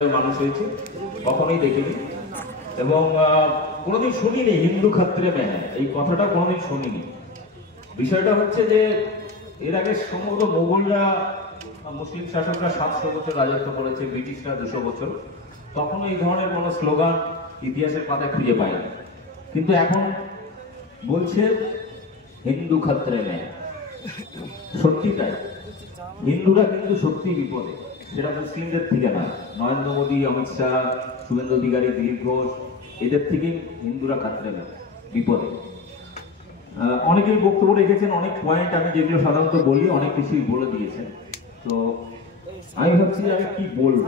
মানুষ হয়েছে কখনোই দেখিনি এবং কোনোদিন শুনিনি হিন্দু ক্ষেত্রে মেয়ে এই কথাটা কোনোদিন শুনিনি। বিষয়টা হচ্ছে যে এর আগে সমগ্র মোগলরা মুসলিম শাসকরা 700 বছর রাজত্ব করেছে, ব্রিটিশরা 200 বছর, তখনও এই ধরনের কোনো স্লোগান ইতিহাসের পাতায় খুঁজে পাইনি। কিন্তু এখন বলছে হিন্দু ক্ষেত্রে মেয়ে, সত্যি তাই। হিন্দুরা কিন্তু সত্যি বিপদে, সেটা মুসলিমদের থেকে নয়। নরেন্দ্র মোদী, অমিত শাহ, শুভেন্দু অধিকারী, দিলীপ ঘোষ, এদের থেকেই হিন্দুরা কাতরে বিপদে। অনেকেই বক্তব্য রেখেছেন, অনেক পয়েন্ট আমি যেগুলো সাধারণত বলি অনেক কিছুই বলে দিয়েছেন। তো আমি ভাবছি আমি কি বলবো।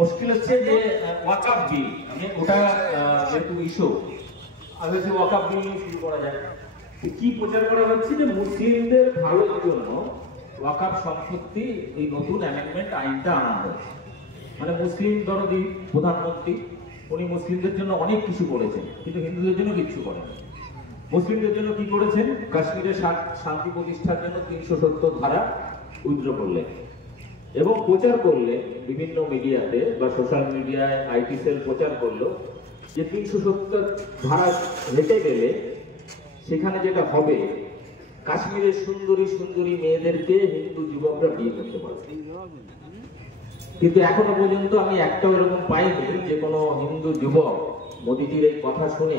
মুশকিল হচ্ছে যে ওয়াকফ বিল, আমি ওটা যেহেতু ইস্যু, আমি হচ্ছে ওয়াকফ বিল নিয়ে শুরু করা যায়। কি প্রচার করা হচ্ছে যে মুসলিমদের ভালোর জন্য ওয়াকফ সম্পত্তি এই নতুন অ্যামেন্ডমেন্ট আইনটা আনা হয়েছে। মানে মুসলিম দরদি প্রধানমন্ত্রী, উনি মুসলিমদের জন্য অনেক কিছু করেছেন, কিন্তু হিন্দুদের জন্য কিচ্ছু করেন। মুসলিমদের জন্য কি করেছেন? কাশ্মীরে শান্তি প্রতিষ্ঠার জন্য 370 ধারা উইথড্র করলেন এবং প্রচার করলে বিভিন্ন মিডিয়াতে বা সোশ্যাল মিডিয়ায় আইটি সেল প্রচার করলো যে 370 ধারা হেঁটে গেলে সেখানে যেটা হবে, কাশ্মীরের সুন্দরী সুন্দরী মেয়েদেরকে হিন্দু যুবকরা বিয়ে করতে পারবে। কিন্তু এখনো পর্যন্ত আমি একটাও এরকম পাইনি যে কোনো হিন্দু যুবক মোদীজির এই কথা শুনে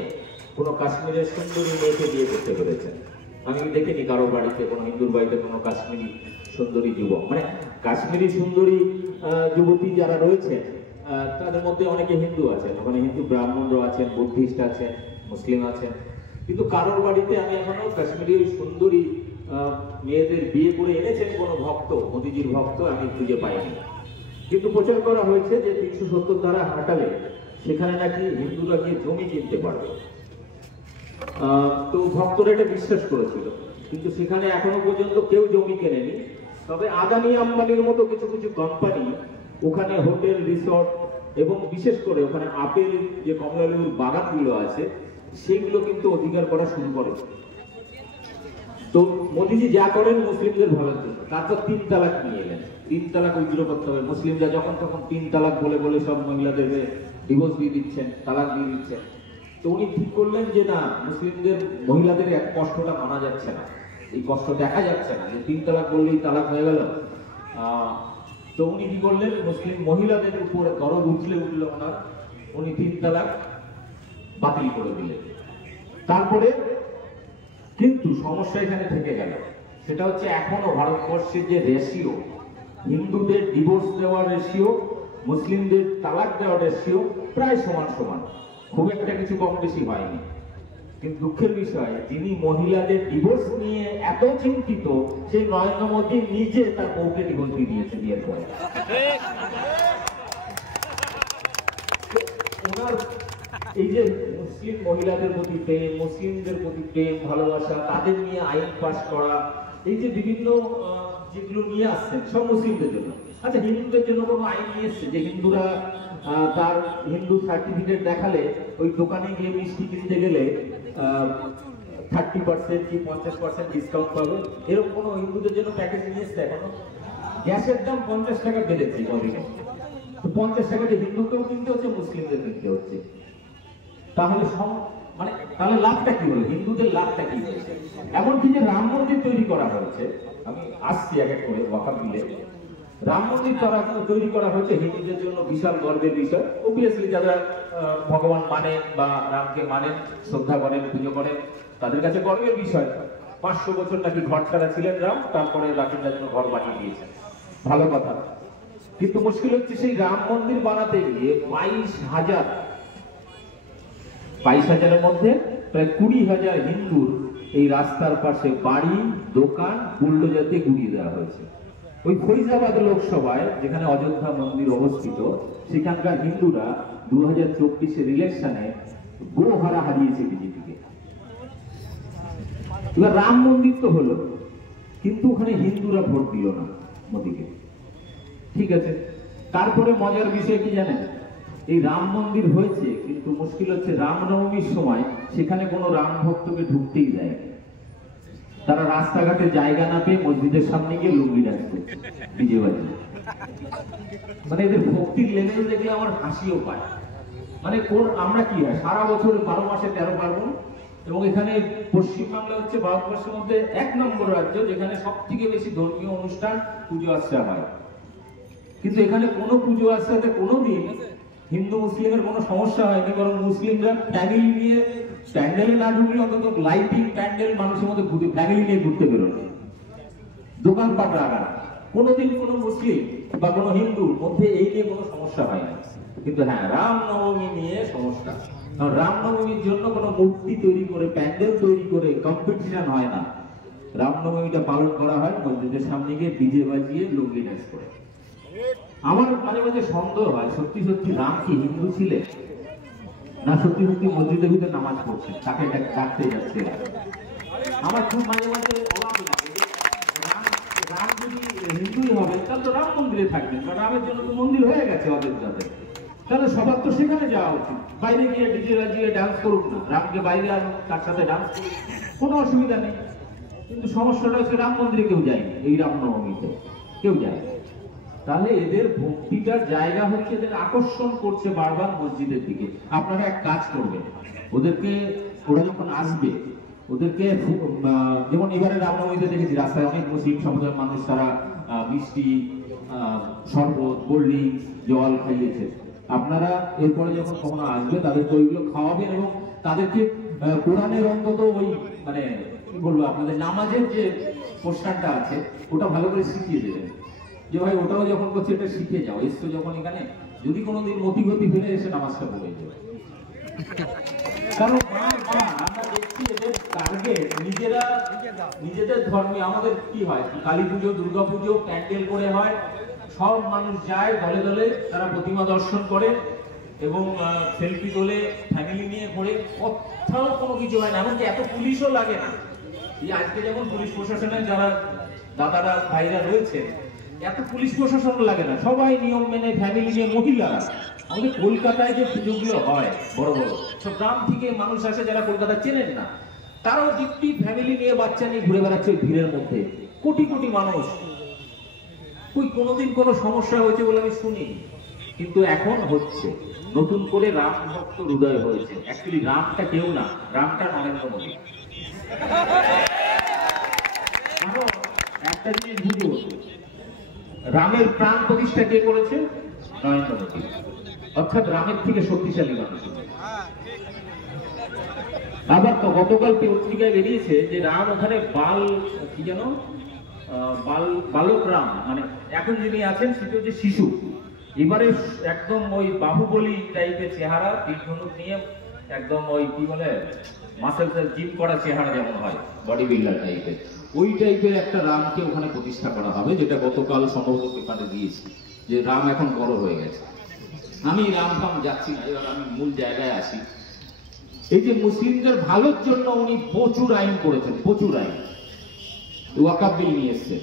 কোনো কাশ্মীরের সুন্দরী মেয়েকে বিয়ে করতে পেরেছেন। আমি দেখিনি কারো বাড়িতে, কোনো হিন্দুর বাড়িতে কোনো কাশ্মীরি সুন্দরী যুবক। মানে কাশ্মীরি সুন্দরী যুবতী যারা রয়েছে তাদের মধ্যে অনেকে হিন্দু আছেন, ওখানে হিন্দু ব্রাহ্মণরা আছেন, বুদ্ধিস্ট আছেন, মুসলিম আছেন, কিন্তু কারোর বাড়িতে আমি এখনো কাশ্মীরি সুন্দরী মেয়েদের বিয়ে করে এনেছেন কোনো ভক্ত, মোদীজির ভক্ত, আমি খুঁজে পাইনি। কিন্তু প্রচার করা হয়েছে যে 370 ধারা হাঁটালে সেখানে নাকি হিন্দুরা গিয়ে জমি কিনতে পারবে। তো ভক্তরা এটা বিশ্বাস করেছিল, কিন্তু সেখানে এখনো পর্যন্ত কেউ জমি কেনেনি। তবে আদানি আম্বানির মতো কিছু কিছু কোম্পানি ওখানে হোটেল, রিসর্ট এবং বিশেষ করে ওখানে আপেল যে কমলালেবুর বাগানগুলো আছে সেগুলো কিন্তু অধিকার করা শুরু করে। তো মোদীজি যা করেন মুসলিমদের ভালোর জন্য, তারপর 3 তালাক নিয়ে এলেন। 3 তালাক উইথড্র করতে হবে। মুসলিমরা যখন তখন 3 তালাক বলে বলে সব মহিলাদের ডিভোর্স দিয়ে দিচ্ছেন, তালাক দিয়ে দিচ্ছেন। তো উনি ঠিক করলেন যে না, মুসলিমদের মহিলাদের এক কষ্টটা মানা যাচ্ছে না, এই কষ্ট দেখা যাচ্ছে না যে 3 তালাক বললেই তালাক হয়ে গেল। তো উনি কি করলেন, মুসলিম মহিলাদের উপর দরদ উঠলে ওনার, উনি 3 তালাক বাতিল করে দিলেন। তারপরে কিন্তু সমস্যা এখানে থেকে গেল, সেটা হচ্ছে এখনো ভারতবর্ষের যে রেশিও, হিন্দুদের ডিভোর্স দেওয়ার রেশিও, মুসলিমদের তালাক দেওয়ার রেশিও প্রায় সমান সমান, খুব একটা কিছু কম বেশি হয়নি। কিন্তু দুঃখের বিষয়, যিনি মহিলাদের ডিভোর্স নিয়ে এত চিন্তিত, সেই নরেন্দ্র মোদী নিজে তার বউকে ডিভোর্স দিয়ে দিয়েছে বিয়ের পরে। ওনার এই যে মুসলিম মহিলাদের প্রতি প্রেম, মুসলিমদের প্রতি প্রেম ভালোবাসা, তাদের নিয়ে আইন পাস করা, এই যে বিভিন্ন যেগুলো নিয়ে আসছেন সব মুসলিমদের জন্য। আচ্ছা, হিন্দুদের জন্য কোনো আইন নিয়ে এসছে যে হিন্দুরা তার হিন্দু সার্টিফিকেট দেখালে ওই দোকানে গিয়ে মিষ্টি কিনতে গেলে 30% কি 50% ডিসকাউন্ট পাবে? এরকম কোনো হিন্দুদের জন্য প্যাকেজ নিয়ে এসছে এখনো? গ্যাসের দাম 50 টাকা বেড়েছে কদিনে, তো 50 টাকাতে হিন্দুকেও কিনতে হচ্ছে, মুসলিমদের কিনতে হচ্ছে। তাহলে তাহলে লাভটা কি হলো? হিন্দুদের লাভটা কি হয়েছে? এমনকি যে রাম মন্দির তৈরি করা হয়েছে, আমি আসছি এক এক করে ওয়াকফ বিলে, রাম মন্দির তৈরি করা হয়েছে হিন্দুদের জন্য বিশাল গর্বের বিষয়। অবভিয়াসলি যারা ভগবান মানেন বা রামকে মানেন, শ্রদ্ধা করেন, পুজো করেন, তাদের কাছে গর্বের বিষয়। 500 বছর নাকি ঘর ছাড়া ছিলেন রাম, তারপরে রামের জন্য ঘর বানিয়ে দিয়েছেন, ভালো কথা। কিন্তু মুশকিল হচ্ছে সেই রাম মন্দির বানাতে গিয়ে 22,000-এর মধ্যে প্রায় 20,000 হিন্দুর এই রাস্তার পাশে বাড়ি, দোকান বুলডোজার দিয়ে গুড়িয়ে দেওয়া হয়েছে। ওই ফৈজাবাদ লোকসভায়, যেখানে অযোধ্যা মন্দির অবস্থিত, সেখানকার হিন্দুরা 2024-এর ইলেকশনে গোহারা হারিয়েছে বিজেপিকে। এবার রাম মন্দির তো হলো, কিন্তু ওখানে হিন্দুরা ভোট দিল না মোদীকে। ঠিক আছে, তারপরে মজার বিষয় কি জানেন? এই রাম মন্দির হয়েছে, কিন্তু মুশকিল হচ্ছে রামনবমীর সময় সেখানে কোনো রাম ভক্তকে ঢুকতেই দেয়। তারা রাস্তাঘাটে জায়গা না পেয়ে মসজিদের সামনে গিয়ে লুঙ্গি ডান্স করছে ডিজে বাজিয়ে। মানে এদের ভক্তির লেভেল দেখলে আমার হাসিও পায়। মানে আমরা কি হয় সারা বছর 12 মাসে 13 পার্বণ, এবং এখানে পশ্চিমবাংলা হচ্ছে ভারতবর্ষের মধ্যে 1 নম্বর রাজ্য যেখানে সব থেকে বেশি ধর্মীয় অনুষ্ঠান পুজো আর্চা হয়। কিন্তু এখানে কোনো পুজো আর্চাতে কোনোদিন হিন্দু মুসলিমের কোনো সমস্যা হয়নি, বরং মুসলিমরা ফ্যামিলি নিয়ে প্যান্ডেলে না ঢুকলে অন্তত লাইটিং প্যান্ডেল মানুষের মধ্যে ঘুরে ফ্যামিলি নিয়ে ঘুরতে বেরোয়, দোকানপাট রাখা। কোনোদিন কোনো মুসলিম বা কোনো হিন্দুর মধ্যে এই নিয়ে কোনো সমস্যা হয় না। কিন্তু হ্যাঁ, রামনবমী নিয়ে সমস্যা। রামনবমীর জন্য কোনো মূর্তি তৈরি করে প্যান্ডেল তৈরি করে কম্পিটিশন হয় না। রামনবমীটা পালন করা হয় মসজিদের সামনে গিয়ে ডিজে বাজিয়ে লুঙ্গি ডান্স করে। আমার মাঝে মাঝে সন্দেহ হয় সত্যি সত্যি রাম কি হিন্দু ছিলেন, না সত্যি সত্যি মসজিদের ভিতরে নামাজ পড়ছেন, তাকে ডাকতে যাচ্ছে। আমার খুব মাঝে মাঝে অবাক লাগে, রাম যদি হিন্দুই হবে তাহলে তো রাম মন্দিরে থাকবেন, কারণ রামের জন্য তো মন্দির হয়ে গেছে অযোধ্যাতে। তাহলে সবার তো সেখানে যাওয়া উচিত, বাইরে গিয়ে ডিজে বাজিয়ে ডান্স করুক না, রামকে বাইরে আনুক, তার সাথে ডান্স করুক, কোনো অসুবিধা নেই। কিন্তু সমস্যাটা হচ্ছে রাম মন্দিরে কেউ যায়নি, এই রামনবমীতে কেউ যায়নি। তাহলে এদের ভক্তিটার জায়গা হচ্ছে, এদের আকর্ষণ করছে বারবার মসজিদের দিকে। আপনারা এক কাজ করবেন, ওদেরকে, ওরা যখন আসবে ওদেরকে, যেমন এবারে রামনবমীতে দেখেছি রাস্তায় অনেক মুসলিম সম্প্রদায়ের মানুষ তারা মিষ্টি, শরবত, কোল্ড ড্রিঙ্কস, জল খাইয়েছে। আপনারা এরপরে যখন কখনো আসবে তাদেরকে ওইগুলো খাওয়াবেন, এবং তাদেরকে কোরআনের অন্তত ওই মানে কি বলবো, আপনাদের নামাজের যে পোস্টারটা আছে ওটা ভালো করে শিখিয়ে দেবেন, যে ভাই ওটাও যখন করছে এটা শিখে যাও, এসছো যখন এখানে, যদি কোনোদিন মতিগতি ফেলে এসে নামাজটা পড়ে যাবে। কারণ আমরা দেখছি এদের টার্গেট নিজেদের ধর্মে। আমাদের কি হয়, কালী পুজো, দুর্গা পুজো প্যান্ডেল করে হয়, সব মানুষ যায় দলে দলে, তারা প্রতিমা দর্শন করে এবং সেলফি তোলে, ফ্যামিলি নিয়ে ঘোরে, কোথাও কোনো কিছু হয় না। এমনকি এত পুলিশও লাগে না। এই আজকে যেমন পুলিশ প্রশাসনের যারা দাদারা ভাইরা রয়েছে, এত পুলিশ প্রশাসন লাগে না, সবাই নিয়ম মেনে ফ্যামিলি নিয়ে। মহিলারা, আমাদের কলকাতায় যে পুজোগুলো হয় বড় বড় সব গ্রাম থেকে মানুষ আসে যারা কলকাতা চেনেন না, তারাও দিব্যি ফ্যামিলি নিয়ে বাচ্চা নিয়ে ঘুরে বেড়াচ্ছে ভিড়ের মধ্যে, কোটি কোটি মানুষ। কই কোনোদিন কোনো সমস্যা হয়েছে বলে আমি শুনিনি, কিন্তু এখন হচ্ছে। নতুন করে রাম ভক্ত হৃদয় হয়েছে। অ্যাকচুয়ালি রামটা কেউ না, রামটা নরেন্দ্র মোদী। একটা জিনিস বুঝে হচ্ছে, রামের প্রাণ প্রতিষ্ঠা কে করেছে? নরেন্দ্র মোদী। অর্থাৎ রামের থেকে শক্তিশালী মানুষ। আবার তো গতকাল পত্রিকায় বেরিয়েছে যে রাম ওখানে কি যেন বালক রাম, মানে এখন যিনি আছেন সেটি হচ্ছে শিশু। এবারে একদম ওই বাহুবলী টাইপের চেহারা, তীরধনুক নিয়ে একদম ওই কি বলে মাসেলসের জিম করা চেহারা যেমন হয়, বডি বিল্ডার টাইপের, ওই টাইপের একটা রামকে ওখানে প্রতিষ্ঠা করা হবে, যেটা গতকাল সম্ভবত পেপারে দিয়েছি, যে রাম এখন বড় হয়ে গেছে। আমি রাম ফাম যাচ্ছি না, এবার আমি মূল জায়গায় আসি। এই যে মুসলিমদের ভালোর জন্য উনি প্রচুর আইন করেছেন, প্রচুর আইন। ওয়াকাফ বিল নিয়ে এসছে।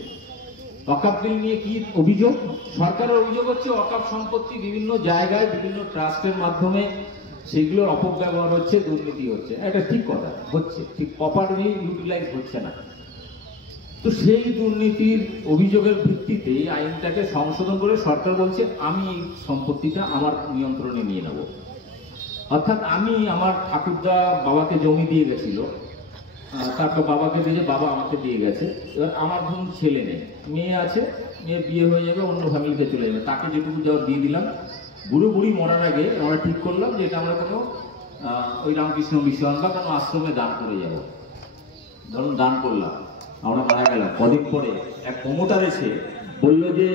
ওয়াকাফ বিল নিয়ে কি অভিযোগ? সরকারের অভিযোগ হচ্ছে ওয়াকাফ সম্পত্তি বিভিন্ন জায়গায় বিভিন্ন ট্রাস্টের মাধ্যমে সেগুলোর অপব্যবহার হচ্ছে, দুর্নীতি হচ্ছে। এটা ঠিক কথা, হচ্ছে, ঠিক প্রপারলি ইউটিলাইজ হচ্ছে না। তো সেই দুর্নীতির অভিযোগের ভিত্তিতে আইনটাকে সংশোধন করে সরকার বলছে আমি এই সম্পত্তিটা আমার নিয়ন্ত্রণে নিয়ে নেব। অর্থাৎ আমি আমার ঠাকুরদা বাবাকে জমি দিয়ে গেছিল, তারপর বাবাকে দিয়ে বাবা আমাকে দিয়ে গেছে। এবার আমার ধরুন ছেলে নেই, মেয়ে আছে, মেয়ে বিয়ে হয়ে যাবে, অন্য ফ্যামিলিতে চলে যাবে, তাকে যেটুকু যাওয়া দিয়ে দিলাম। বুড়ো বুড়ি মরার আগে আমরা ঠিক করলাম যে এটা আমরা কোনো ওই রামকৃষ্ণ মিশন বা কোনো আশ্রমে দান করে যাব। ধরুন দান করলাম, আমরা মারা গেলাম, কদিন পরে এক প্রমোটার এসে বলল যে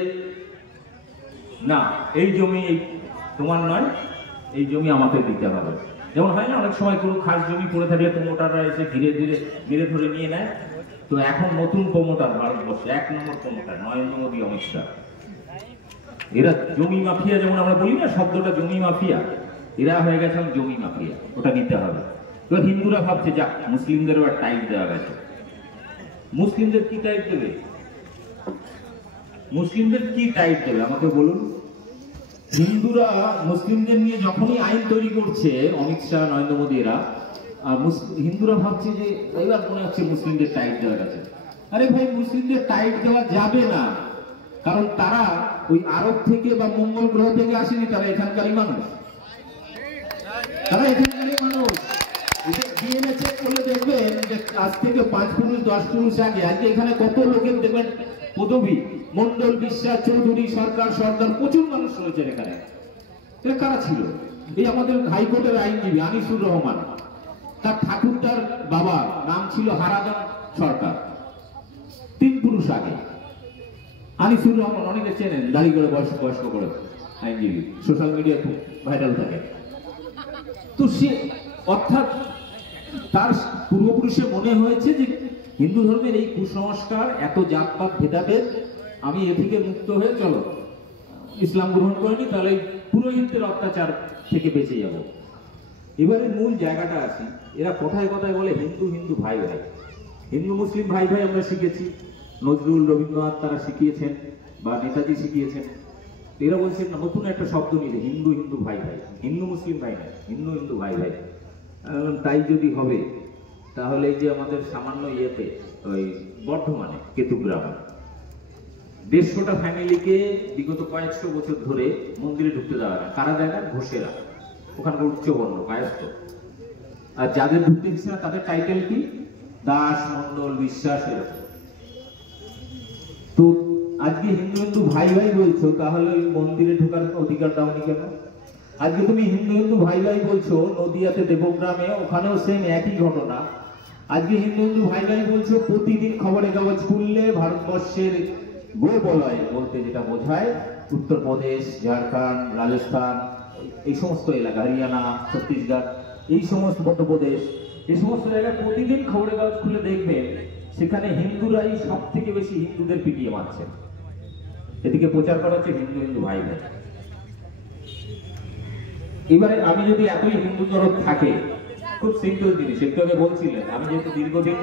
না, এই জমি তোমার নয়, এই জমি আমাকে দিতে হবে। যেমন হয় না অনেক সময় কোনো খাস জমি পড়ে থাকলে প্রমোটাররা এসে ধীরে ধীরে ধীরে ধরে নিয়ে নেয়। তো এখন নতুন প্রমোটার ভারতবর্ষে 1 নম্বর প্রমোটার নরেন্দ্র মোদী, অমিত শাহ। এরা জমি মাফিয়া, যেমন আমরা বলি না শব্দটা জমি মাফিয়া, এরা হয়ে গেছে জমি মাফিয়া, ওটা নিতে হবে। এবার হিন্দুরা ভাবছে যাক মুসলিমদের এবার টাইট দেওয়া গেছে। মুসলিমদের কি টাইট দেবে? মুসলিমদের কি টাইট দেবে আমাকে বলুন। হিন্দুরা মুসলিমদের নিয়ে যখনই আইন তৈরি করছে অমিত শাহ, নরেন্দ্র মোদী, এরা আর হিন্দুরা ভাবছে যে এবার মনে হচ্ছে মুসলিমদের টাইট দেওয়া গেছে। আরে ভাই, মুসলিমদের টাইট দেওয়া যাবে না, কারণ তারা ওই আরব থেকে বা মঙ্গল গ্রহ থেকে আসেনি, তারা এখানকারই মানুষ, তারা এখানকারই মানুষ। ডিএনএ চেক করলে দেখবেন যে আজ থেকে 5 পুরুষ 10 পুরুষ আগে আজকে এখানে কত লোকের দেখবেন পদবী, মন্ডল, বিশ্বাস, চৌধুরী, সরকার, সর্দার, প্রচুর মানুষ রয়েছে এখানে। এটা কারা ছিল? এই আমাদের হাইকোর্টের আইনজীবী আনিসুর রহমান, তার ঠাকুরদার বাবা নাম ছিল হারাধন সরকার, 3 পুরুষ আগে। আনিসুর রহমান অনেকে চেনেন, দাড়ি করে বয়স্ক করে আইনজীবী, সোশ্যাল মিডিয়া খুব ভাইরাল থাকে। তো সে অর্থাৎ তার পূর্বপুরুষে মনে হয়েছে যে হিন্দু ধর্মের এই কুসংস্কার, এত জাতপাত ভেদাভেদ, আমি এ থেকে মুক্ত হয়ে চলো ইসলাম গ্রহণ করিনি, তাহলে পুরোহিতদের অত্যাচার থেকে বেঁচে যাব। এবারে মূল জায়গাটা আছে, এরা কথায় কথায় বলে হিন্দু হিন্দু ভাই ভাই, হিন্দু মুসলিম ভাই ভাই আমরা শিখেছি, নজরুল, রবীন্দ্রনাথ তারা শিখিয়েছেন বা নেতাজি শিখিয়েছেন। এরা বলছেন না, নতুন একটা শব্দ নিলে হিন্দু হিন্দু ভাই ভাই, হিন্দু মুসলিম ভাই না, হিন্দু হিন্দু ভাই ভাই। তাই যদি হবে তাহলে এই যে আমাদের সামান্য ইয়েতে ওই বর্ধমানে কেতুগ্রামে 150টা ফ্যামিলিকে বিগত কয়েকশো বছর ধরে মন্দিরে ঢুকতে দেওয়া হয়। কারা দেয় না? ঘোষেরা, ওখানকার উচ্চবর্ণ কায়স্থ। আর যাদের ঢুকতে দিচ্ছে না তাদের টাইটেল কি? দাস, মন্ডল, বিশ্বাস, এরকম। তো আজকে হিন্দু হিন্দু ভাই ভাই বলছো, তাহলে ওই মন্দিরে ঢোকার অধিকার দাওনি কেন? আজকে তুমি হিন্দু হিন্দু ভাই ভাই বলছো, নদিয়াতে দেবগ্রামে ওখানেও সেম একই ঘটনা। আজকে হিন্দু হিন্দু ভাই ভাই বলছো, প্রতিদিন খবরের কাগজ খুললে ভারতবর্ষের গোবলয় বলতে যেটা বোঝায় উত্তরপ্রদেশ, ঝাড়খণ্ড, রাজস্থান, এই সমস্ত এলাকা, হরিয়ানা, ছত্তিশগড়, এই সমস্ত মধ্যপ্রদেশ, এই সমস্ত জায়গায় প্রতিদিন খবরের কাগজ খুলে দেখবে সেখানে হিন্দুরাই সব থেকে বেশি হিন্দুদের পিটিয়ে মারছে। এদিকে প্রচার করা হচ্ছে হিন্দু হিন্দু ভাই ভাই। এবারে আমি যদি এতই হিন্দু তরফ থাকে, খুব সিম্পল জিনিস, একটু আগে বলছিলেন, আমি যেহেতু দীর্ঘদিন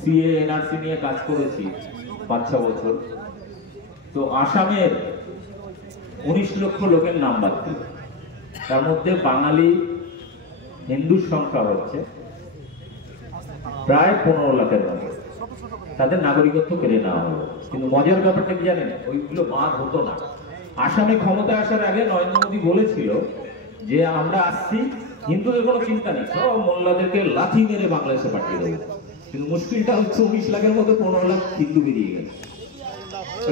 সিএ এনআরসি নিয়ে কাজ করেছি 5-6 বছর, তো আসামের 19 লক্ষ লোকের নাম বাদ দিল, তার মধ্যে বাঙালি হিন্দুর সংখ্যা হচ্ছে প্রায় 15 লাখের মতো। তাদের নাগরিকত্ব কেড়ে নেওয়া হলো। কিন্তু মজার ব্যাপারটা কি জানেন? ওইগুলো বাদ হতো না। আসামে ক্ষমতা আসার আগে নরেন্দ্র মোদী বলেছিল যে আমরা আসছি, হিন্দুদের কোনো চিন্তা নেই, সব মোল্লাদেরকে লাথি মেরে বাংলাদেশে পাঠিয়ে দেবো। কিন্তু মুশকিলটা হচ্ছে 19 লাখের মধ্যে 15 লাখ হিন্দু বেরিয়ে গেছে।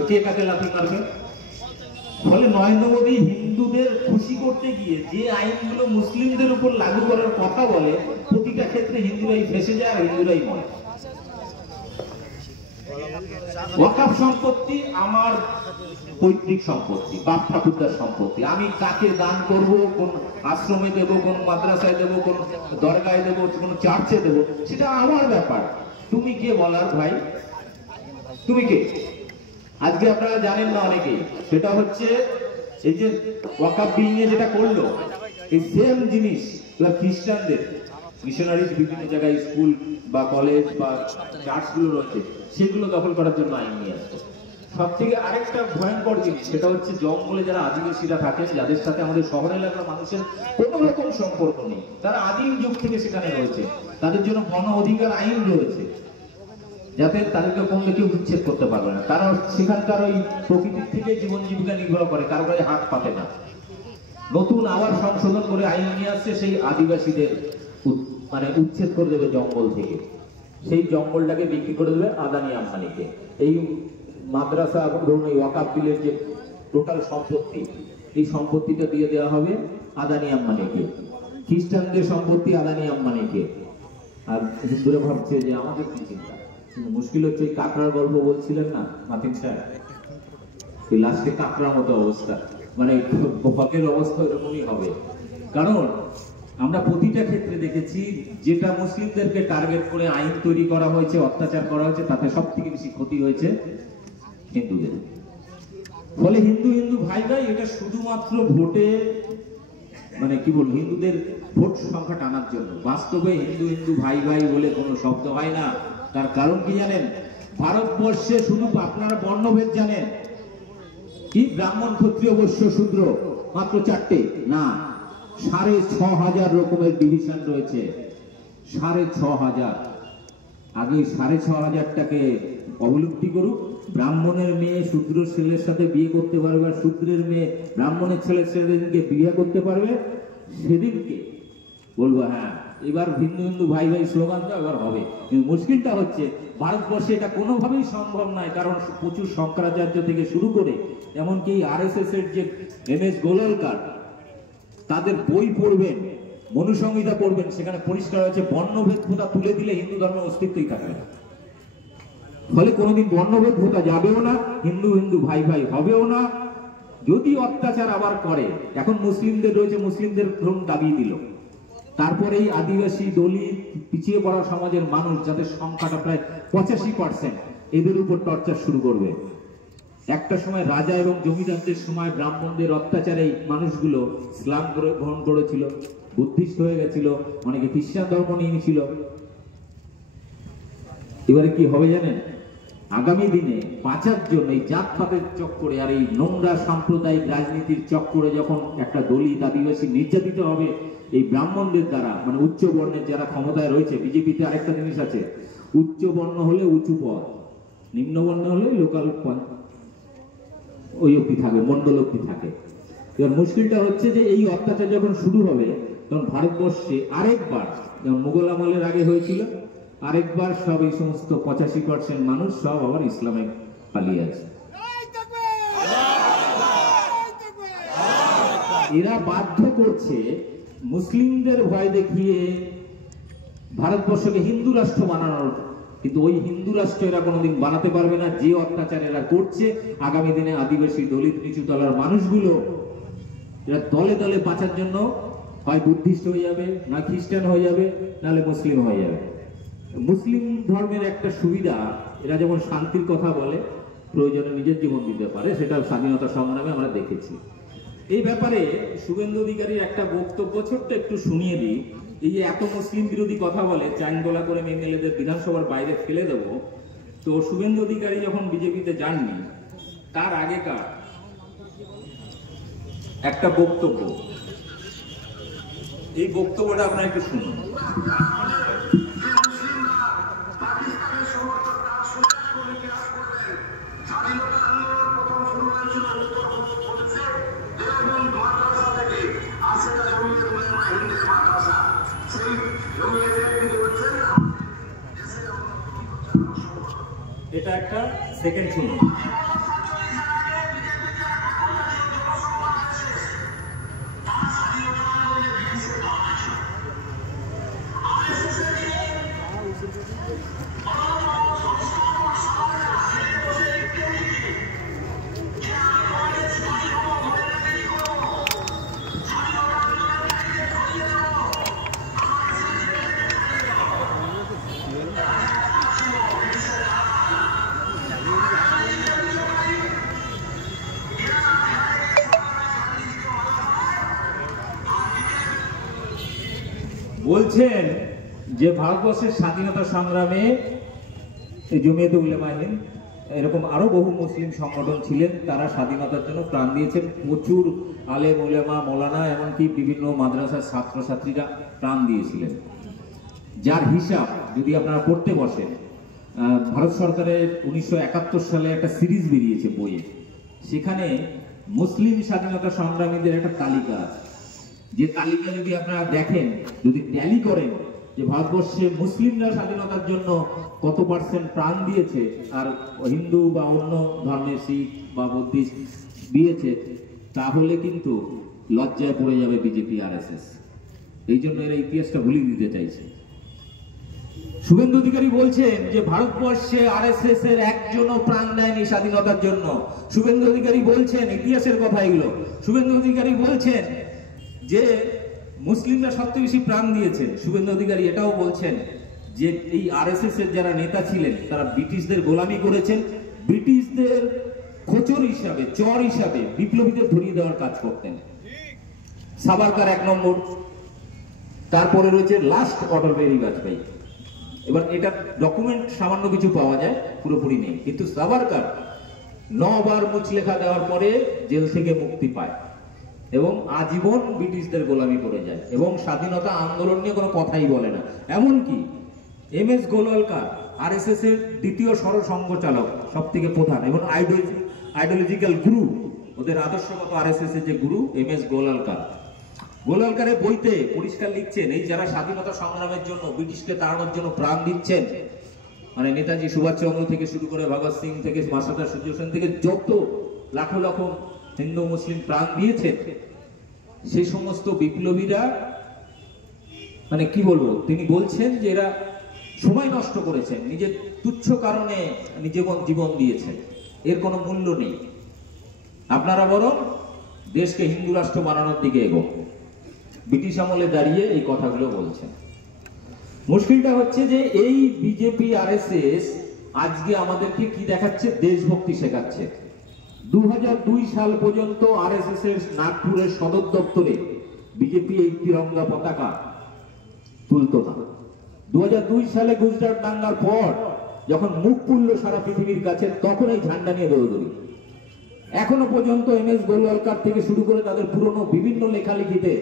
কে কাকে লাথি মারবে? ফলে নরেন্দ্র মোদী হিন্দুদের খুশি করতে গিয়ে যে আইনগুলো মুসলিমদের উপর লাগু করার কথা বলে, প্রতিটা ক্ষেত্রে হিন্দুরাই ফেসে যায় আর হিন্দুরাই মরে। ওয়াকফ সম্পত্তি আমার পৈতৃক সম্পত্তি, বাপ ঠাকুরদার সম্পত্তি, আমি কাকে দান করব, কোন আশ্রমে দেব, কোন মাদ্রাসায় দেব, কোন দরগায় দেব, কোন চার্চে দেব, সেটা আমার ব্যাপার। তুমি কে বলার ভাই? তুমি কে? আজকে আপনারা জানেন না অনেকেই, সেটা হচ্ছে এই যে ওয়াকফ বিল নিয়ে যেটা করলো, এই সেম জিনিস এবার খ্রিস্টানদের মিশনারিজ বিভিন্ন জায়গায় স্কুল বা কলেজ বা চার্চগুলো রয়েছে, সেগুলো দখল করার জন্য আইন নিয়ে আসছে। সব থেকে আরেকটা ভয়ঙ্কর জিনিস, সেটা হচ্ছে জঙ্গলে যারা আদিবাসীরা থাকেন, যাদের সাথে আমাদের শহর এলাকার মানুষের কোনো রকম সম্পর্ক নেই, তারা আদিম যুগ থেকে সেখানে রয়েছে, তাদের জন্য গণ অধিকার আইন রয়েছে, যাতে তাদেরকে কোনো কেউ উচ্ছেদ করতে পারবে না। তারা সেখানকার ওই প্রকৃতির থেকে জীবন জীবিকা নির্ভর করে, কারো কাছে হাত পাতে না। নতুন আবার সংশোধন করে আইন নিয়ে আসছে, সেই আদিবাসীদের মানে উচ্ছেদ করে দেবে জঙ্গল থেকে, সেই জঙ্গলটাকে বিক্রি করে দেবে আদানি আম্বানিকে। এই মাদ্রাসা এবং ধরুন এই ওয়াকফ বিলের যে টোটাল সম্পত্তি, এই সম্পত্তিটা দিয়ে দেওয়া হবে আদানি আম্বানিকে, খ্রিস্টানদের সম্পত্তি আদানি আম্বানিকে। আর হিন্দুরা ভাবছে যে আমাদের কি চিন্তা। মুশকিল হচ্ছে কাঁকড়ার গল্প বলছিলেন না মাতিন স্যার, এই লাস্টে কাঁকড়ার মতো অবস্থা, মানে বোপাকের অবস্থা এরকমই হবে। কারণ আমরা প্রতিটা ক্ষেত্রে দেখেছি, যেটা মুসলিমদেরকে টার্গেট করে আইন তৈরি করা হয়েছে, অত্যাচার করা হয়েছে, তাতে সব থেকে বেশি ক্ষতি হয়েছে হিন্দুদের। ফলে হিন্দু হিন্দু ভাই ভাই এটা শুধুমাত্র ভোটে, মানে কি বলবো, হিন্দুদের ভোট সংখ্যা টানার জন্য। বাস্তবে হিন্দু হিন্দু ভাই ভাই বলে কোনো শব্দ হয় না। তার কারণ কি জানেন? ভারতবর্ষে শুধু আপনারা বর্ণভেদ জানেন কি, ব্রাহ্মণ, ক্ষত্রিয়, বৈশ্য, শূদ্র, মাত্র 4টে না, 6,500 রকমের ডিভিশন রয়েছে। 6,500। আগে 6,500টাকে অবলুপ্তি করুক, ব্রাহ্মণের মেয়ে শূদ্র ছেলের সাথে বিয়ে করতে পারবে, আর শূদ্রের মেয়ে ব্রাহ্মণের ছেলের সেদিনকে বিয়ে করতে পারবে, সেদিনকে বলবো হ্যাঁ এবার হিন্দু হিন্দু ভাই ভাই স্লোগান তো এবার হবে। কিন্তু মুশকিলটা হচ্ছে ভারতবর্ষে এটা কোনোভাবেই সম্ভব নয়, কারণ প্রচুর শঙ্করাচার্য থেকে শুরু করে এমনকি RSS এর যে MS গোলওয়ালকার, তাদের বই পড়বেন, মনুসংহিতা পড়বেন, সেখানে পরিষ্কার হচ্ছে বর্ণভেদ প্রথা তুলে দিলে হিন্দু ধর্মের অস্তিত্বই থাকবে না। ফলে কোনোদিন বর্ণভেদ প্রথা যাবেও না, হিন্দু হিন্দু ভাই ভাই হবেও না। যদি অত্যাচার আবার করে, এখন মুসলিমদের রয়েছে, মুসলিমদের ধরুন দাবিয়ে দিল, তারপরে এই আদিবাসী দলিত পিছিয়ে পড়া সমাজের মানুষ যাদের সংখ্যাটা প্রায় 85%, এদের উপর টর্চার শুরু করবে। একটা সময় রাজা এবং জমিদারদের সময় ব্রাহ্মণদের অত্যাচারে মানুষগুলো ইসলাম গ্রহণ করেছিল, বুদ্ধিস্ট হয়ে গেছিল, অনেকে খ্রিস্টান ধর্ম নিয়ে নিয়েছিল। এবারে কি হবে জানেন, আগামী দিনে বাঁচার জন্য এই জাতপাতের চক্করে আর এই নোংরা সাম্প্রদায়িক রাজনীতির চক্করে যখন একটা দলিত আদিবাসী নির্যাতিত হবে এই ব্রাহ্মণদের দ্বারা, মানে উচ্চ বর্ণের যারা ক্ষমতায় রয়েছে, বিজেপিতে আরেকটা জিনিস আছে, উচ্চ বর্ণ হলে উঁচু পদ, নিম্ন বর্ণ হলে লোকাল ওই অব্দি থাকে, মন্ডল অব্দি থাকে। এবার মুশকিলটা হচ্ছে যে এই অত্যাচার যখন শুরু হবে তখন ভারতবর্ষে আরেকবার, যেমন মুঘল আমলের আগে হয়েছিল, আরেকবার সব এই সমস্ত 85% মানুষ সব আবার ইসলামে পালিয়ে আছে। এরা বাধ্য করছে মুসলিমদের ভয় দেখিয়ে ভারতবর্ষকে হিন্দু রাষ্ট্র বানানোর, কিন্তু ওই হিন্দু রাষ্ট্র এরা কোনোদিন বানাতে পারবে না। যে অত্যাচার এরা করছে, আগামী দিনে আদিবাসী দলিত নিচু তলার মানুষগুলো এরা দলে দলে বাঁচার জন্য হয় বুদ্ধিস্ট হয়ে যাবে, না খ্রিস্টান হয়ে যাবে, নাহলে মুসলিম হয়ে যাবে। মুসলিম ধর্মের একটা সুবিধা, এরা যেমন শান্তির কথা বলে, প্রয়োজনে নিজের জীবন দিতে পারে, সেটা স্বাধীনতা সংগ্রামে আমরা দেখেছি। এই ব্যাপারে শুভেন্দু অধিকারীর একটা বক্তব্য ছোট্ট একটু শুনিয়ে দিই। এই যে এত মুসলিম বিরোধী কথা বলে, চাঙ্গোলা করে MLA-দের বিধানসভার বাইরে ফেলে দেবো, তো শুভেন্দু অধিকারী যখন বিজেপিতে যাননি তার আগেকার একটা বক্তব্য, এই বক্তব্যটা আপনারা একটু শুনুন। এটা একটা সেকেন্ড শুনুন। বলছেন যে ভারতবর্ষের স্বাধীনতা সংগ্রামে জমিয়তে উলেমা হিন্দ এরকম আরো বহু মুসলিম সংগঠন ছিলেন, তারা স্বাধীনতার জন্য প্রাণ দিয়েছেন। প্রচুর আলেম উলেমা মৌলানা এমনকি বিভিন্ন মাদ্রাসার ছাত্রছাত্রীরা প্রাণ দিয়েছিলেন, যার হিসাব যদি আপনারা পড়তে বসেন, ভারত সরকারের 1971 সালে একটা সিরিজ বেরিয়েছে বইয়ে, সেখানে মুসলিম স্বাধীনতা সংগ্রামীদের একটা তালিকা আছে। যে তালিকা যদি আপনারা দেখেন, যদি ট্যালি করেন যে ভারতবর্ষে মুসলিমরা স্বাধীনতার জন্য কত % প্রাণ দিয়েছে আর হিন্দু বা অন্য ধর্মের শিখ বা বুদ্ধিস্ট দিয়েছে, তাহলে কিন্তু লজ্জায় পড়ে যাবে বিজেপি RSS। এই জন্য এরা ইতিহাসটা ভুলিয়ে দিতে চাইছে। শুভেন্দু অধিকারী বলছেন যে ভারতবর্ষে RSS এর একজনও প্রাণ দেয়নি স্বাধীনতার জন্য। শুভেন্দু অধিকারী বলছেন, ইতিহাসের কথা এগুলো, শুভেন্দু অধিকারী বলছেন যে মুসলিমরা সবচেয়ে বেশি প্রাণ দিয়েছে। শুভেন্দু অধিকারী এটাও বলছেন যে এই RSS এর যারা নেতা ছিলেন তারা ব্রিটিশদের গোলামি করেছেন, ব্রিটিশদের খোঁচর হিসাবে, চর হিসাবে বিপ্লবীদের ধরিয়ে দেওয়ার কাজ করতেন। সাভারকার 1 নম্বর, তারপরে রয়েছে লাস্ট অটল বিহারী বাজপেয়ী। এবার এটা ডকুমেন্ট সামান্য কিছু পাওয়া যায়, পুরোপুরি নেই, কিন্তু সাভারকার 9 বার মুচলেখা দেওয়ার পরে জেল থেকে মুক্তি পায় এবং আজীবন ব্রিটিশদের গোলামি করে যায় এবং স্বাধীনতা আন্দোলন নিয়ে কোনো কথাই বলে না। এমনকি এম.এস. গোলওয়ালকার আরএসএস এর দ্বিতীয় সরসংঘচালক, সব থেকে প্রধান এবং আইডিওলজিক্যাল গুরু, ওদের আদর্শগত আরএসএস এর যে গুরু এম.এস. গোলওয়ালকারের বইতে পরিষ্কার লিখছেন, এই যারা স্বাধীনতা সংগ্রামের জন্য ব্রিটিশকে তাড়ানোর জন্য প্রাণ দিচ্ছেন, মানে নেতাজি সুভাষচন্দ্র থেকে শুরু করে ভগৎ সিং থেকে মাস্টারদা সূর্য সেন থেকে যত লাখো লাখো হিন্দু মুসলিম প্রাণ দিয়েছেন, সেই সমস্ত বিপ্লবীরা মানে কি বলবো, তিনি বলছেন যে এরা সময় নষ্ট করেছেন, নিজের তুচ্ছ কারণে জীবন দিয়েছেন, এর কোনো মূল্য নেই। আপনারা বরং দেশকে হিন্দু রাষ্ট্র বানানোর দিকে এগোন। ব্রিটিশ আমলে দাঁড়িয়ে এই কথাগুলো বলছেন। মুশকিলটা হচ্ছে যে এই বিজেপি আরএসএস আজকে আমাদেরকে কি দেখাচ্ছে? দেশভক্তি শেখাচ্ছে। 2002 সাল পর্যন্ত আরএসএস এর নাগপুরের সদর দপ্তরে বিজেপি এই তিরঙ্গা পতাকা তুলতো না। 2002 সালে গুজরাট দাঙ্গার পর যখন মুখ খুলল সারা পৃথিবীর কাছে, তখন এই ঝান্ডা নিয়ে দৌড়দৌড়ি। এখনো পর্যন্ত এম.এস. গোলওয়ালকার থেকে শুরু করে তাদের পুরনো বিভিন্ন লেখালেখিতে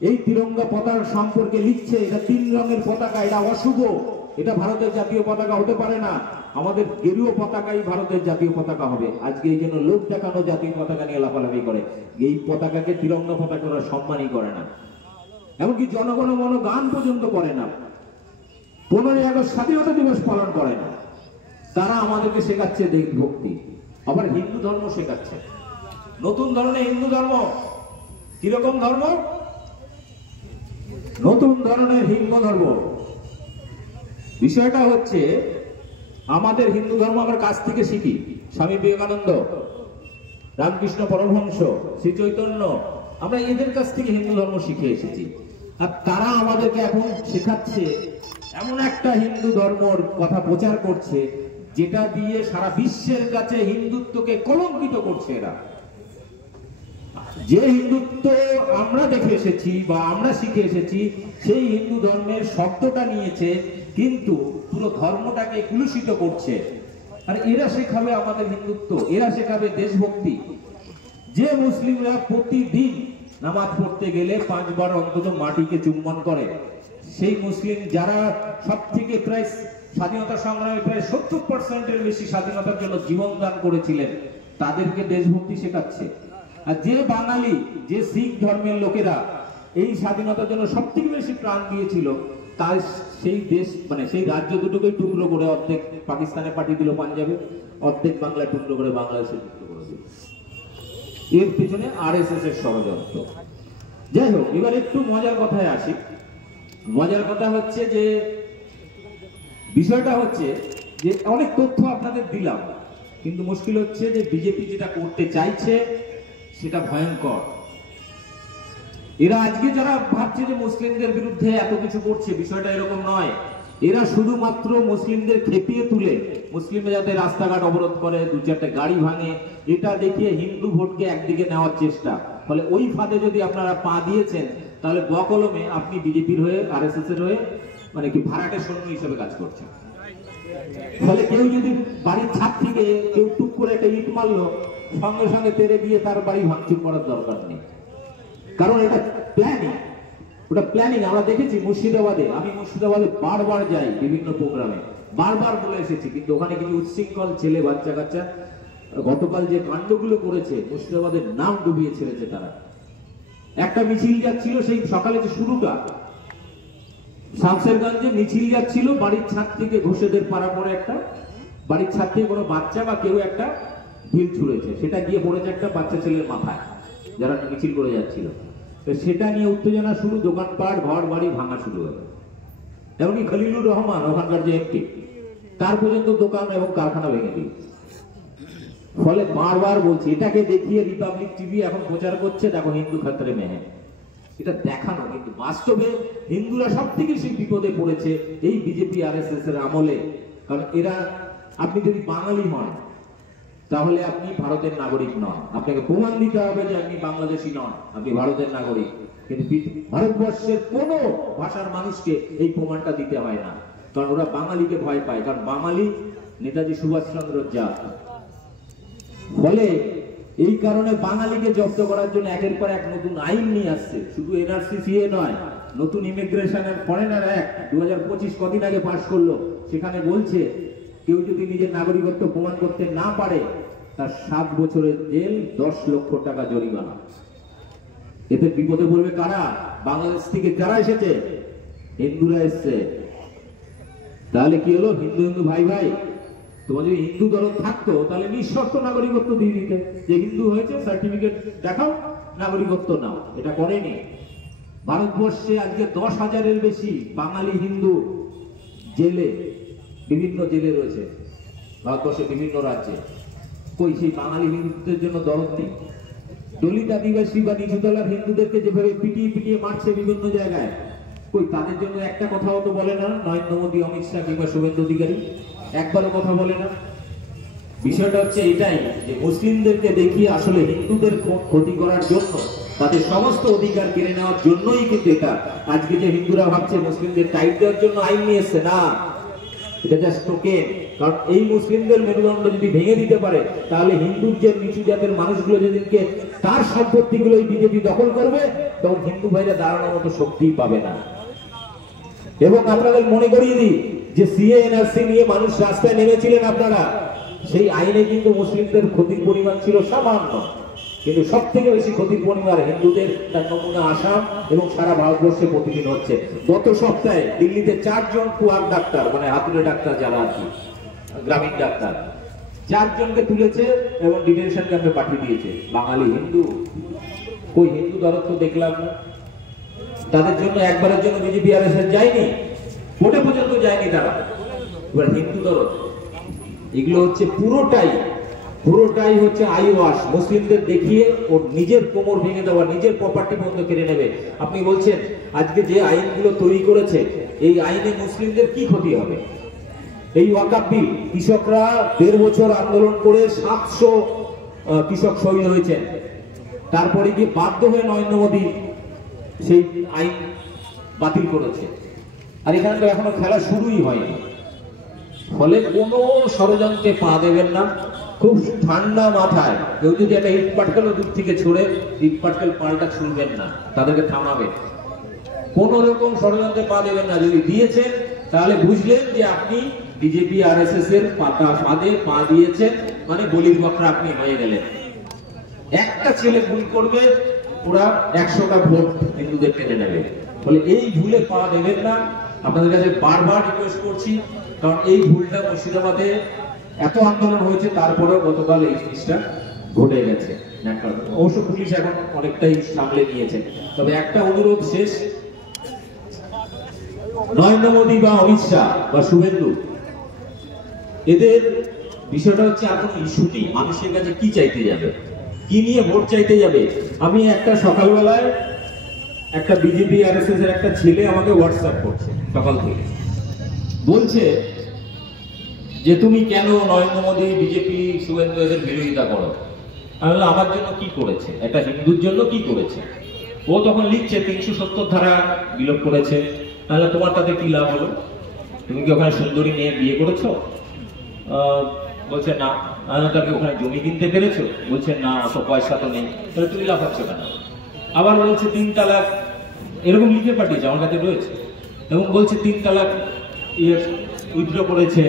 এই তিরঙ্গা পতাকা সম্পর্কে লিখছে, এটা 3 রঙের পতাকা, এটা অশুভ, এটা ভারতের জাতীয় পতাকা হতে পারে না, আমাদের গেরুয়া পতাকাই ভারতের জাতীয় পতাকা হবে। আজকে এই জন্য লোক দেখানো জাতীয় পতাকা নিয়ে লাফালাফি করে, এই পতাকাকে তিরঙ্গা পতাকা ওরা সম্মানই করে না, এমনকি জনগণ মন গান পর্যন্ত করে না, 15ই আগস্ট স্বাধীনতা দিবস পালন করে না। তারা আমাদেরকে শেখাচ্ছে দেশভক্তি, আবার হিন্দু ধর্ম শেখাচ্ছে, নতুন ধরনের হিন্দু ধর্ম। কিরকম ধর্ম? নতুন ধরনের হিন্দু ধর্ম। বিষয়টা হচ্ছে আমাদের হিন্দু ধর্ম আমরা কাছ থেকে শিখি। স্বামী বিবেকানন্দ, রামকৃষ্ণ পরমহংস, শ্রী চৈতন্য, আমরা এদের কাছ থেকে হিন্দু ধর্ম শিখে এসেছি। আর তারা আমাদেরকে এখন শেখাচ্ছে এমন একটা হিন্দু ধর্মর কথা প্রচার করছে, যেটা দিয়ে সারা বিশ্বের কাছে হিন্দুত্বকে কলঙ্কিত করছে। এরা যে হিন্দুত্ব আমরা দেখে এসেছি বা আমরা শিখে এসেছি, সেই হিন্দু ধর্মের শব্দটা নিয়েছে, কিন্তু পুরো ধর্মটাকে কুলুষিত করছে। আর এরা শেখাবে আমাদের হিন্দুত্ব, এরা শেখাবে দেশভক্তি। যে মুসলিমরা প্রতিদিন নামাজ পড়তে গেলে 5 বার অন্তত মাটিকে চুম্বন করে, সেই মুসলিম যারা সব থেকে প্রায় স্বাধীনতা সংগ্রামে প্রায় 70% বেশি স্বাধীনতার জন্য জীবন দান করেছিলেন, তাদেরকে দেশভক্তি শেখাচ্ছে। আর যে বাঙালি, যে শিখ ধর্মের লোকেরা এই স্বাধীনতার জন্য সব থেকে বেশি প্রাণ দিয়েছিল, তার সেই দেশ মানে সেই রাজ্য দুটোকে টুকরো করে অর্ধেক পাকিস্তানে পাঠিয়ে দিল পাঞ্জাবে, অর্ধেক বাংলায় টুকরো করে বাংলাদেশে টুকরো করে দিল। এর পেছনে আরএসএস এর ষড়যন্ত্র। যাই হোক, এবার একটু মজার কথায় আসি। মজার কথা হচ্ছে যে বিষয়টা হচ্ছে যে অনেক তথ্য আপনাদের দিলাম, কিন্তু মুশকিল হচ্ছে যে বিজেপি যেটা করতে চাইছে সেটা ভয়ঙ্কর। এরা আজকে যারা ভাবছে যে মুসলিমদের বিরুদ্ধে এত কিছু করছে, বিষয়টা এরকম নয়। এরা শুধুমাত্র মুসলিমদের খেপিয়ে তুলে, মুসলিমরা যাতে রাস্তাঘাট অবরোধ করে, 2-4টে গাড়ি ভাঙে, এটা দেখিয়ে হিন্দু ভোটকে একদিকে নেওয়ার চেষ্টা। ফলে ওই ফাঁদে যদি আপনারা পা দিয়েছেন, তাহলে বকলমে আপনি বিজেপির হয়ে, আরএসএস এর হয়ে মানে কি ভাড়াটে সৈন্য হিসেবে কাজ করছেন। ফলে কেউ যদি বাড়ির ছাদ থেকে কেউ টুক করে একটা ইট মারলো, সঙ্গে সঙ্গে তেড়ে গিয়ে তার বাড়ি ভাঙচুর করার দরকার নেই, কারণ এটা প্ল্যানিং। ওটা প্ল্যানিং আমরা দেখেছি মুর্শিদাবাদে। আমি মুর্শিদাবাদে বারবার যাই বিভিন্ন প্রোগ্রামে, বারবার বলে এসেছি, কিন্তু ওখানে কিছু উচ্ছৃঙ্খল ছেলে বাচ্চা কাচ্চা গতকাল যে কাণ্ডগুলো করেছে, মুর্শিদাবাদের নাম ডুবিয়ে ছেড়েছে তারা। একটা মিছিল যাচ্ছিল, সেই সকালে যে শুরুটা শামসেরগঞ্জে মিছিল যাচ্ছিল, বাড়ির ছাদ থেকে ঘোষেদের পাড়া পরে একটা বাড়ির ছাদ থেকে কোনো বাচ্চা বা কেউ একটা ঢিল ছুঁড়েছে, সেটা গিয়ে পড়েছে একটা বাচ্চা ছেলের মাথায় যারা মিছিল করে যাচ্ছিল। সেটা নিয়ে উত্তেজনা শুরু, দোকানপাট ঘর বাড়ি ভাঙা শুরু হলো। এমনকি খলিলুর রহমান ওখানকার যে এমপি, তার পর্যন্ত দোকান এবং কারখানা ভেঙে দিয়েছে। ফলে বারবার বলছি, এটাকে দেখিয়ে রিপাবলিক টিভি এখন প্রচার করছে, দেখো হিন্দু খাতরে মেহে, এটা দেখানো, কিন্তু বাস্তবে হিন্দুরা সব থেকে বেশি বিপদে পড়েছে এই বিজেপি আরএসএস এর আমলে। কারণ এরা, আপনি যদি বাঙালি হন তাহলে আপনি ভারতের নাগরিক নন, আপনাকে প্রমাণ দিতে হবে যে আপনি বাংলাদেশি নন, আপনি ভারতের নাগরিক। কিন্তু ভারতবর্ষের কোন ভাষার মানুষকে এই প্রমাণটা দিতে হয় না, কারণ ওরা বাঙালিকে ভয় পায়, কারণ বাঙালি নেতাজি সুভাষচন্দ্র জাত। ফলে এই কারণে বাঙালিকে জব্দ করার জন্য একের পর এক নতুন আইন নিয়ে আসছে। শুধু এনআরসি সিএ নয়, নতুন ইমিগ্রেশন এন্ড ফরেনার অ্যাক্ট 2025 কদিন আগে পাস করলো। সেখানে বলছে কেউ যদি নিজের নাগরিকত্ব প্রমাণ করতে না পারে তার 7 বছরের জেল, 10 লক্ষ টাকা জরিমানা। এতে বিপদে পড়বে কারা? বাংলাদেশ থেকে যারা এসেছে, হিন্দুরা এসছে। তাহলে কি হলো? হিন্দু হিন্দু ভাই ভাই। তোমার যদি হিন্দু দরদ থাকতো তাহলে নিঃশর্ত নাগরিকত্ব দিয়ে দিতে, যে হিন্দু হয়েছে সার্টিফিকেট দেখাও, নাগরিকত্ব নাও। এটা করেনি। ভারতবর্ষে আজকে 10,000-এর বেশি বাঙালি হিন্দু জেলে, বিভিন্ন জেলে রয়েছে ভারতবর্ষের বিভিন্ন রাজ্যে। কই সেই বাঙালি হিন্দুদের জন্য দরদ নেই? দলিত আদিবাসী বা নিচুতলার হিন্দুদেরকে যেভাবে পিটিয়ে পিটিয়ে মারছে বিভিন্ন জায়গায়, কই তাদের জন্য একটা কথাও তো বলে না নরেন্দ্র মোদী, অমিত শাহ কিংবা শুভেন্দু অধিকারী? একবারও কথা বলে না। বিষয়টা হচ্ছে এটাই যে মুসলিমদেরকে দেখিয়ে আসলে হিন্দুদের ক্ষতি করার জন্য, তাদের সমস্ত অধিকার কেড়ে নেওয়ার জন্যই কিন্তু এটা। আজকে যে হিন্দুরা ভাবছে মুসলিমদের টাইট দেওয়ার জন্য আইন নিয়ে এসছে, না, এটা জাস্ট টোকেন। কারণ এই মুসলিমদের মেরুদণ্ড যদি ভেঙে দিতে পারে তাহলে হিন্দুর যে নিচু জাতের মানুষগুলো যেদিনকে তার সম্পত্তিগুলোই বিজেপি দখল করবে, তখন হিন্দু ভাইরা দাঁড়ানোর মতো শক্তিই পাবে না। এবং আপনাদের মনে করিয়ে দিই যে সিএ এনআরসি নিয়ে মানুষ রাস্তায় নেমেছিলেন আপনারা, সেই আইনে কিন্তু মুসলিমদের ক্ষতির পরিমাণ ছিল সামান্য, কিন্তু সব থেকে বেশি ক্ষতির পরিমাণ হিন্দুদের। তার নমুনা আসাম এবং সারা ভারতবর্ষে প্রতিদিন হচ্ছে। গত সপ্তাহে দিল্লিতে 4 জন কুয়ার ডাক্তার, মানে হাতুড়ে ডাক্তার যারা আর কি, গ্রামীণ ডাক্তার, 4 জনকে তুলেছে এবং ডিটেনশন ক্যাম্পে পাঠিয়ে দিয়েছে। বাঙালি হিন্দু, ওই হিন্দু দরদ তো দেখলাম না। তাদের জন্য একবারের জন্য বিজেপি আর এস যায়নি, ভোটে পর্যন্ত যায়নি তারা। এবার হিন্দু দরদ, এগুলো হচ্ছে পুরোটাই হচ্ছে আই ওয়াশ। মুসলিমদের দেখিয়ে ওর নিজের কোমর ভেঙে দেওয়া, নিজের প্রপার্টি বন্ধ কেড়ে নেবে। আপনি বলছেন আজকে যে আইনগুলো তৈরি করেছে, এই আইনে মুসলিমদের কি ক্ষতি হবে? এই ওয়াকাফ বিল, কৃষকরা 1.5 বছর আন্দোলন করে 700 কৃষক শহীদ হয়েছেন। তারপরে গিয়ে বাধ্য হয়ে নরেন্দ্র মোদী সেই আইন বাতিল করেছে। আর এখানে তো এখনো খেলা শুরুই হয়নি। ফলে কোনো ষড়যন্ত্রে পা দেবেন না। খুব ঠান্ডা মাথায় কেউ যদি একটা ইট পাটকেল দূর থেকে ছুড়ে, ইট পাটকেল পাল্টা ছুড়বেন না, তাদেরকে থামাবে। কোন রকম ষড়যন্ত্রে পা দেবেন না। যদি দিয়েছেন তাহলে বুঝলেন যে আপনি বিজেপি আরএসএস এর পাতা ফাঁদে পা দিয়েছেন, মানে বলির বকরা আপনি হয়ে গেলেন। একটা ছেলে ভুল করবে, ওরা 100টা ভোট হিন্দুদের কেড়ে নেবে। ফলে এই ভুলে পা দেবেন না। আপনাদের কাছে বারবার রিকোয়েস্ট করছি, কারণ এই ভুলটা মুর্শিদাবাদে এত আন্দোলন হয়েছে, তারপরেও গতকাল এই জিনিসটা ঘটে গেছে। অবশ্য পুলিশ এখন অনেকটাই সামলে নিয়েছে। তবে একটা অনুরোধ শেষ, নরেন্দ্র মোদী বা অমিত শাহ বা শুভেন্দু, এদের বিষয়টা হচ্ছে এখন ইস্যু নেই। মানুষের কাছে কি চাইতে যাবে, কি নিয়ে ভোট চাইতে যাবে? আমি একটা সকালবেলায় একটা বিজেপি আরএসএস এর একটা ছেলে আমাকে হোয়াটসঅ্যাপ করছে সকাল থেকে, বলছে যে তুমি কেন নরেন্দ্র মোদী, বিজেপি, শুভেন্দু এদের বিরোধিতা করো? আমি বললাম আমার জন্য কি করেছে, একটা হিন্দুর জন্য কি করেছে? ও তখন লিখছে 370 ধারা বিলোপ করেছে। তাহলে তোমার তাতে কি লাভ হলো? তুমি কি ওখানে সুন্দরী নিয়ে বিয়ে করেছো? বলছে না। তাকে ওখানে জমি কিনতে পেরেছো? বলছে না, অত পয়সা তো নেই। তাহলে তুমি লাফাচ্ছ কেন? আবার বলছে 3 তালাক, এরকম লিখে পাঠিয়েছে, আমার কাছে রয়েছে। এবং বলছে 3 তালাক উইথড্র করেছে,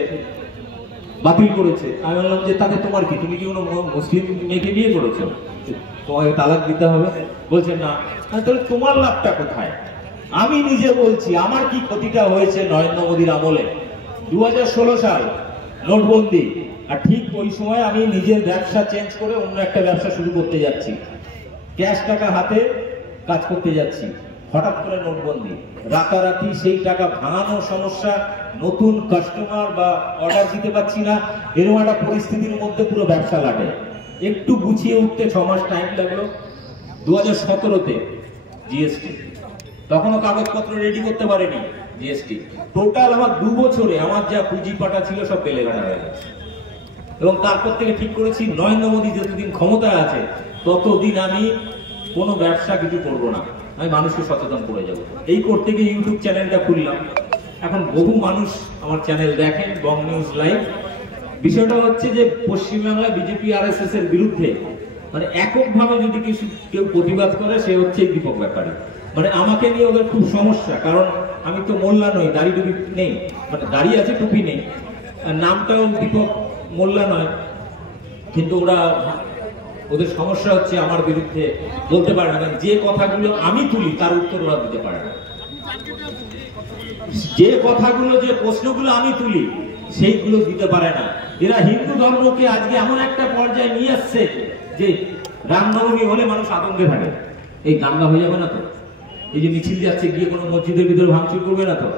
বাতিল করেছে। আমি বললাম যে তাতে তোমার কি? তুমি কি কোনো মুসলিম মেয়েকে বিয়ে করেছো? তোমাকে তালাক দিতে হবে? বলছে না। তাহলে তোমার লাভটা কোথায়? আমি নিজে বলছি আমার কি ক্ষতিটা হয়েছে নরেন্দ্র মোদীর আমলে। 2016 সাল নোটবন্দি, আর ঠিক ওই সময় আমি নিজের ব্যবসা চেঞ্জ করে অন্য একটা ব্যবসা শুরু করতে যাচ্ছি, ক্যাশ টাকা হাতে কাজ করতে যাচ্ছি। হঠাৎ করে নোটবন্দি, রাতারাতি সেই টাকা ভাঙানোর সমস্যা, নতুন কাস্টমার বা অর্ডার দিতে পারছি না, এরকম একটা পরিস্থিতির মধ্যে পুরো ব্যবসা লাগে। একটু গুছিয়ে উঠতে 6 মাস টাইম লাগলো। 2017-তে জিএসটি, তখনও কাগজপত্র রেডি করতে পারেনি জিএসটি। টোটাল আমার 2 বছরে আমার যা পুঁজি পাটা ছিল সব পেলে গেছে। এবং তারপর থেকে ঠিক করেছি নরেন্দ্র মোদী যতদিন ক্ষমতায় আছে ততদিন আমি কোনো ব্যবসা কিছু করবো না, আমি মানুষকে সচেতন করে যাব। এই করতে গিয়ে ইউটিউব চ্যানেলটা খুললাম। এখন বহু মানুষ আমার চ্যানেল দেখেন, বং নিউজ লাইভ। বিষয়টা হচ্ছে যে পশ্চিমবাংলা বিজেপি আরএসএস এর বিরুদ্ধে মানে এককভাবে যদি কেউ প্রতিবাদ করে সে হচ্ছে দীপক ব্যাপারী। মানে আমাকে নিয়ে ওদের খুব সমস্যা, কারণ আমি তো মোল্লা নই, দাড়ি টুপি নেই, মানে দাড়ি আছে টুপি নেই, নামটাও দীপক মোল্লা নয়, কিন্তু ওদের সমস্যা হচ্ছে আমার বিরুদ্ধে বলতে পারে না। যে কথাগুলো আমি তুলি তার উত্তর ওরা দিতে পারে না, যে কথাগুলো যে প্রশ্নগুলো আমি তুলি সেইগুলো দিতে পারে না। এরা হিন্দু ধর্মকে আজকে এমন একটা পর্যায়ে নিয়ে আসছে যে রামনবমী হলে মানুষ আতঙ্কে থাকে, এই দাঙ্গা হয়ে যাবে না তো, এই যে মিছিল যাচ্ছে গিয়ে কোনো মসজিদের ভিতরে ভাঙচুর করবে না তো।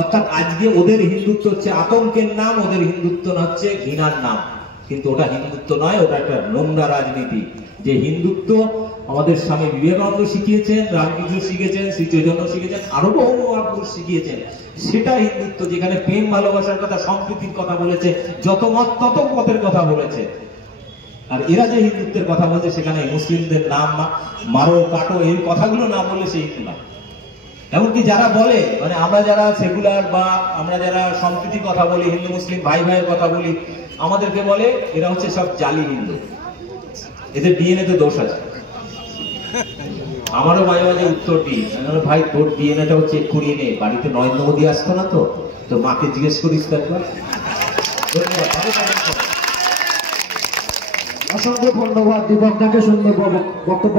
অর্থাৎ আজকে ওদের হিন্দুত্ব হচ্ছে আতঙ্কের নাম, ওদের হিন্দুত্ব হচ্ছে ঘৃণার নাম, কিন্তু ওটা হিন্দুত্ব নয়, ওটা একটা নোংরা রাজনীতি। যে হিন্দুত্ব আমাদের স্বামী বিবেকানন্দ শিখিয়েছেন, রামকৃষ্ণ শিখেছেন, শ্রী চৈতন্য শিখেছেন, আরো বহু মহাপুরুষ শিখিয়েছেন, সেটা হিন্দুত্ব, যেখানে প্রেম ভালোবাসার কথা, সম্প্রীতির কথা বলেছে, যত মত তত মতের কথা বলেছে। আর এরা যে হিন্দুত্বের কথা বলছে সেখানে মুসলিমদের নাম মারো কাটো এই কথাগুলো না বললে সেই হিন্দু না। এমনকি যারা বলে, মানে আমরা যারা সেকুলার বা আমরা যারা সম্প্রীতির কথা বলি, হিন্দু মুসলিম ভাই ভাইয়ের কথা বলি, আমাদেরকে বলে এরা হচ্ছে সব জালি হিন্দু, এদের ডিএনএ তে দোষ আছে। আমারও মাঝে মাঝে উত্তর দিই, ভাই তোর ডিএনএটাও চেক করিয়ে নে, বাড়িতে নরেন্দ্র মোদী আসতো না তো, তোর মাকে জিজ্ঞেস করিস তো একবার। অসংখ্য ধন্যবাদ দীপক দাকে সুন্দর বক্তব্য।